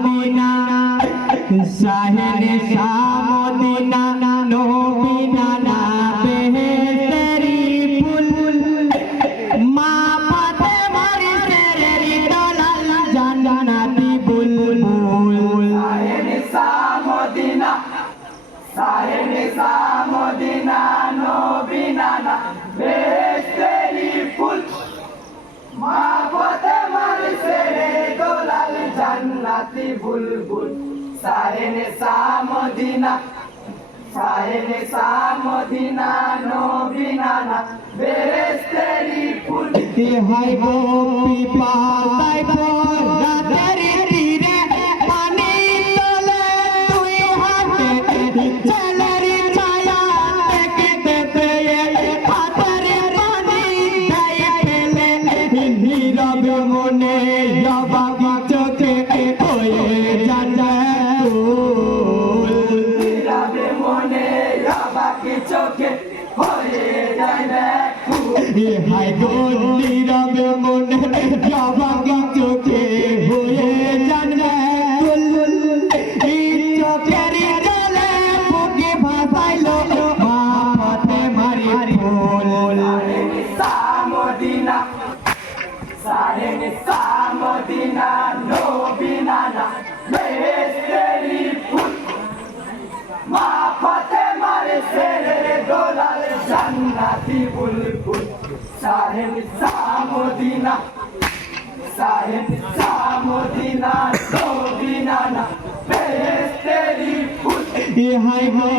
Medina শাহের Shah Medina নবীনা না বেহেশতেরি ফুল মা ফাতেমার শেরের দলাল জান্নাতি বুলবুল শাহের শাহ মদিনা শাহের শাহ মদিনা নবীনা না বেহেশতেরি ফুল মা ফাতেমার শেরের দলাল জান্নাতি বুলবুল শাহের শাহ মদিনা নবীনা না বেহেশতেরি ফুল হাই গো পিপাসায় রাতের তীরে পানি তোলে তুই হাতে চলের ছায়া দেখতে পেয়ে হাতের পানি দেয় ফেলে নীরব মনে জবাব চোখে হয়ে যায় নীরবে মনে অবাকি চোখে হয়ে যায় হাই গো নীরব মনে জবাব চোখে হয়ে জানবে চোখের জলে বুকে ভাসাইলো মা ফাতেমার ফুল শাহের শাহ মদিনা নবীনা না বেহেশতেরি ফুল মা ফাতেমার শেরের দলাল জান্নাতি বুলবুল শাহের শাহ মদিনা নবীনা না বেহেশতেরি ফুল হাই গো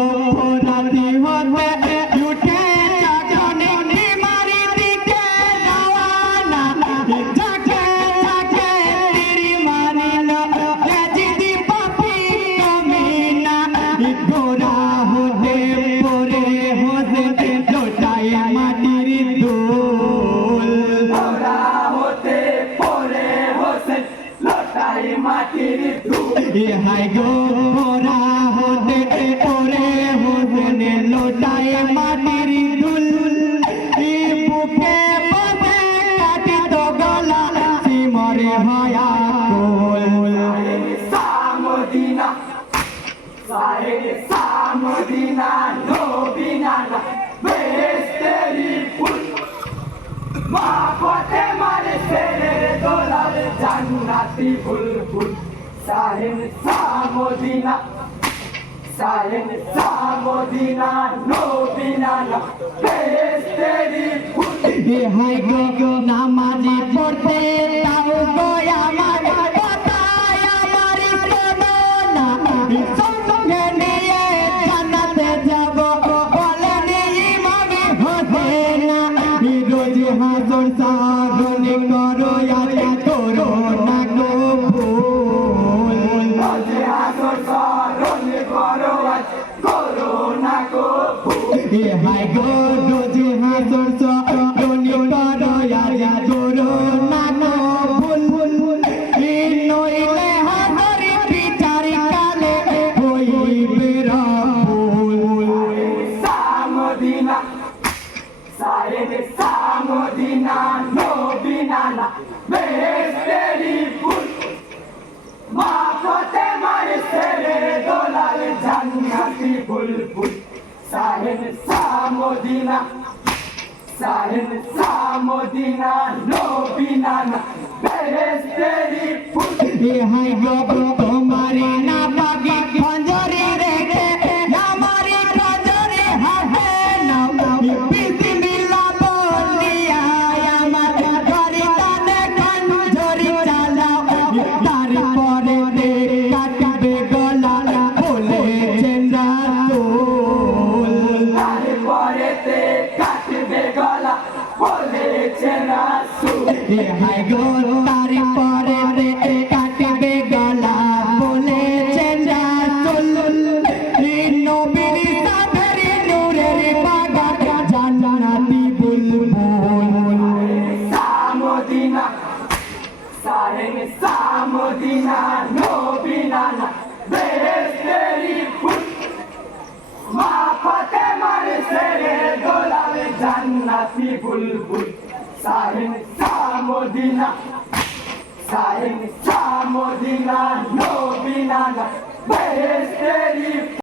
রাতি হতে উঠে জাগনে নিমারি দিকে রওনা জাগে জাগে তেরি মারিলো জিদি পাপি কমিনা গোরা হতে পরে হতে লোটাই মাটির দোল ওরা হতে পরে হোসেন লটাই মাটির ধুল হাই গো গোরা হতে পরে হতে লোটাই মাটির ধুল বুকে পাবে কাটি তো গলা সিমরে হয়া কোল শাহের শাহ মদিনা নবীনা না বেহেশতেরি ফুল মা ফাতেমার শেরের দলাল জান্নাতি বুলবুল শাহের শাহ মদিনা নবীনা না বেহেশতেরি ফুল হাই গো নামাজি পড়তে তাও গো আমার কথায় আমার শোনো না সঙ্গে নিয়ে জান্নাতে যাব বলেন ইমাম হোসেন রোজ হাসর সাগন করো আজ করো না গো ভুল রোজে হাসর স্মরণ করো আজ করো না গো ভুল হাই গো রোজ হাসর সাগন করো আজ করো না গো ভুল নইলে হাসর বিচার কালে হইবে রাহুল শাহের শাহ মদিনা নবীনা না বেহেশতেরি ফুল মা ফাতেমার শেরের দলাল জান্নাতি বুলবুল শাহের শাহ মদিনা নবীনা না বেহেশতেরি ফুল হাই গো তোমারি না পাগি খঞ্জরে রেখে আমারি খঞ্জরে হাতে নাও বিসমিল্লাহ বলিয়া আমার ঘরে তানে খঞ্জরি চালাও তারপরে দে কাটবে গলা বলেছেন রাসূল তারপরেতে কাটবে গলা বলেছেন রাসূল হাই গো তারপরে দে কাটবে গলা বলেছেন রাসূল নবীর সাথের নূরের বাগান জান্নাতি বুলবুল শাহের শাহ মদিনা নবীনা না বেহেশতেরি ফুল মা ফাতেমার শেরের দলাল জান্নাতি বুলবুল শাহের শাহ মদিনা নবীনা মদিনা নয় বেহেশতে